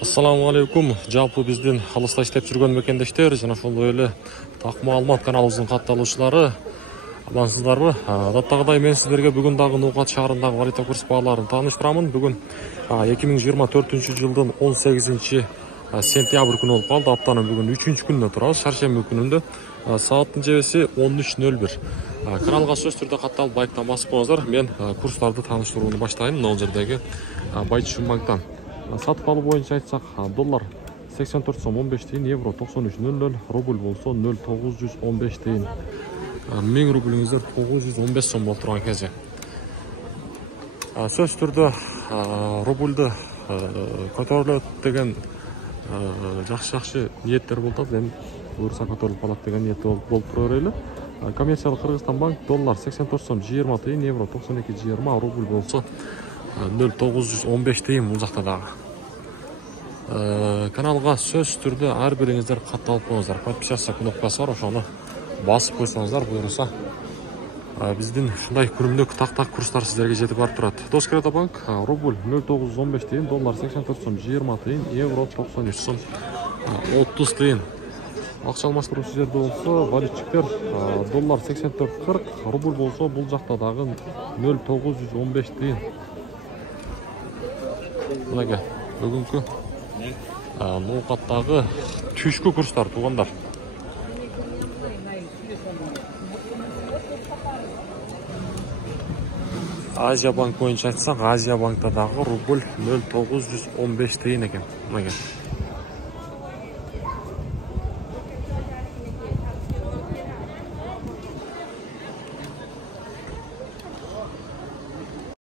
Ассаламу алейкум. Жалпы биздин алыста иштеп жүргөн мекендештер жана ошондой эле так маалымат каналыбыздын катталуучулары амансыздарбы? Адаттагыдай мен сиздерге бүгүн дагы Нукат шаарындагы валюта курс бааларын тааныштырамын. Бүгүн 2024-жылдын 18-сентябрь күнү болуп калды. Аптанын бүгүн 3-күнүнө турабыз. Шаршемби күнүндө сааттын жебеси 13:01. Каналга сөз түрдө катталып лайктан басып коюңуздар. Мен курстарды тааныштырууну баштайм. Мына жердеги Байчүн банктан. Сатып алуу боюнча айтсак, доллар 84 сом 15 тиын, евро 93.00, рубль болсо 0,915 тиын. 1000 рублиңиздер 915 сом болуп турган кези. Сөз түрдө рубльды көтөрүлөт деген жакшы ниеттер болуп атат. Эми буюрса көтөрүлүп калат деген ниет болуп тура берели. Коммерциялык Кыргызстан банк доллар 84 сом 20 тиын, евро 92.20, рубль болсо 0,915 тиын бул жакта дагы. Каналга сөз түрдө ар бириңиздер катталып коюңуздар. Подписаться кнопкасы бар, ошону басып койсоңуздар буюрса биздин ушундай күнүмдүк так курстар сиздерге жетип барып турат. Доскрета банк рубль 0,915 тиын, доллар 84 сом 20 тиын, евро 93 сом 30 тиын. Акча алмаштыруу жерде болсо валютчиктер доллар 84.40, рубль болсо бул жакта дагы 0,915 тиын. Мынага бүгүнкү Нукаттагы түшкү курстар туугандар. Азия банк боюнча айтсак, Азия банкта дагы рубль 0,915 тиын экен. Мынага